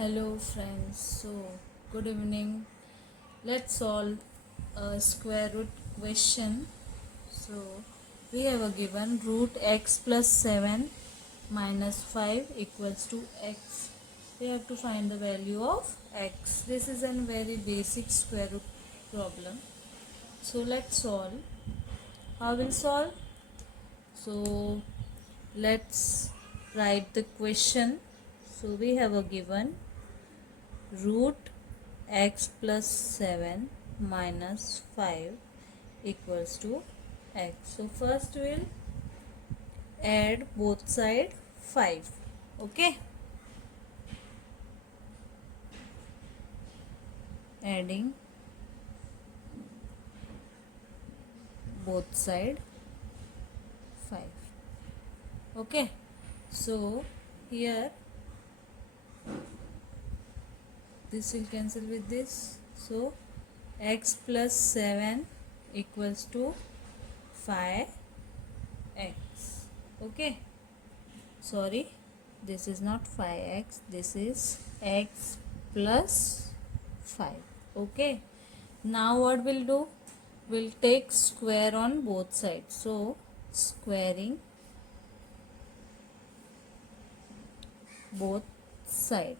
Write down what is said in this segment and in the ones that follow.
Hello friends, so good evening. Let's solve a square root question. So we have a given root x plus 7 minus 5 equals to x. We have to find the value of x. This is a very basic square root problem. So let's solve. How will solve? So let's write the question. So we have a given root x plus 7 minus 5 equals to x. So first we'll add both side 5. Okay, adding both side 5. Okay, so here this will cancel with this. So x plus 7 equals to 5x. Okay, sorry, this is not 5x, this is x plus 5. Okay, now what we'll do, we'll take square on both sides. So squaring both side.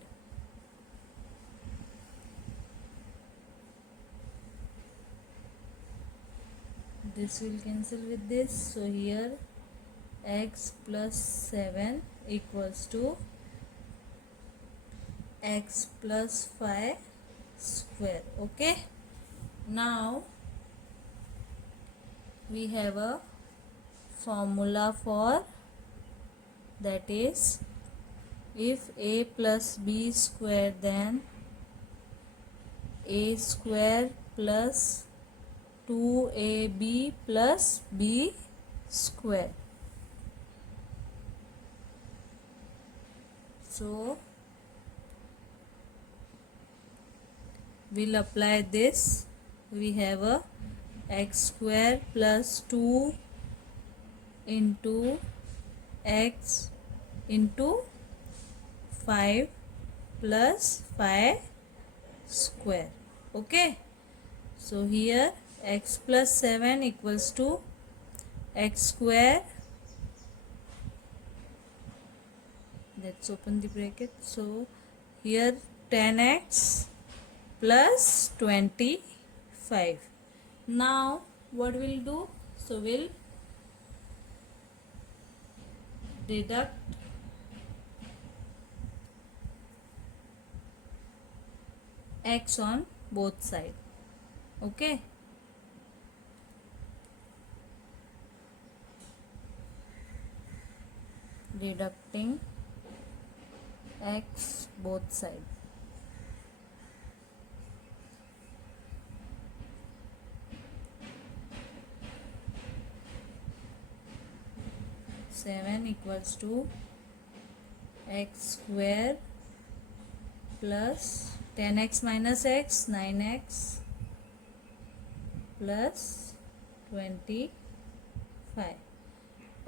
This will cancel with this. So here x plus 7 equals to x plus 5 square. Okay, now we have a formula for that is, if a plus b square, then a square plus 2ab plus b square. So we'll apply this. We have a x square plus 2 into x into 5 plus 5 square. Okay, so here x plus 7 equals to x square, let's open the bracket. So here 10x plus 25. Now what we'll do, so we'll deduct x on both sides. Okay, deducting x both sides. Seven equals to x square plus 10x minus x, 9x plus 25.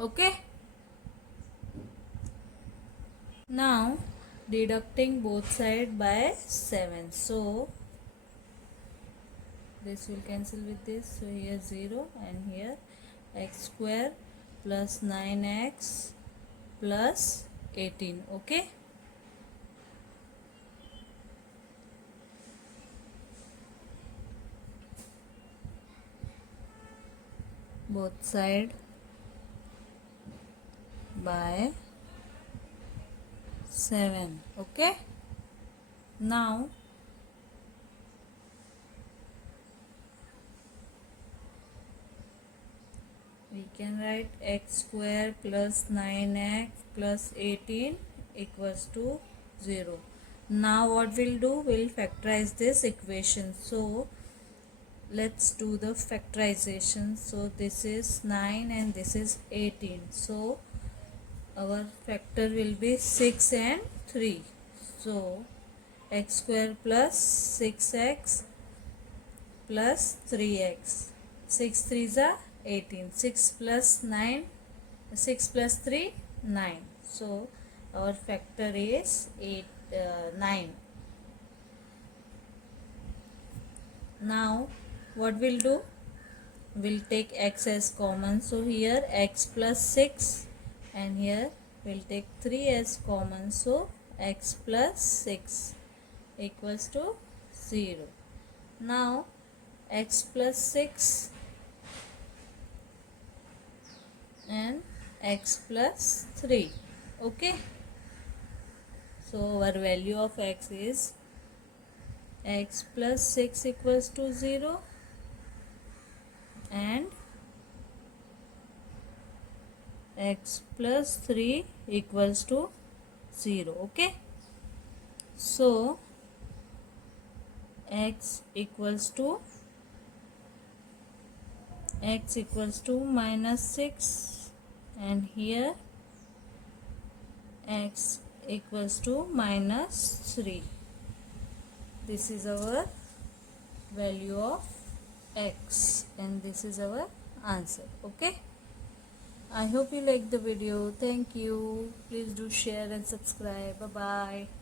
Okay, now deducting both sides by 7. So this will cancel with this. So here 0 and here x square plus 9x plus 18. Okay, both side by 7. Okay, now we can write x square plus 9x plus 18 equals to 0. Now what we'll do, we'll factorize this equation. So let's do the factorization. So this is 9 and this is 18. So our factor will be 6 and 3. So x square plus 6x plus 3x. 6 3s are 18. 6 plus 9, 6 plus 3, 9. So our factor is 18. 9. Now what we'll do, we'll take x as common, so here x plus 6, and here we'll take 3 as common, so x plus 6 equals to 0. Now x plus 6 and x plus 3. Okay, so our value of x is x plus 6 equals to 0 and x plus 3 equals to 0. Okay, so x equals to minus 6, and here x equals to minus 3. This is our value of x and this is our answer. Okay, I hope you like the video. Thank you. Please do share and subscribe. Bye bye.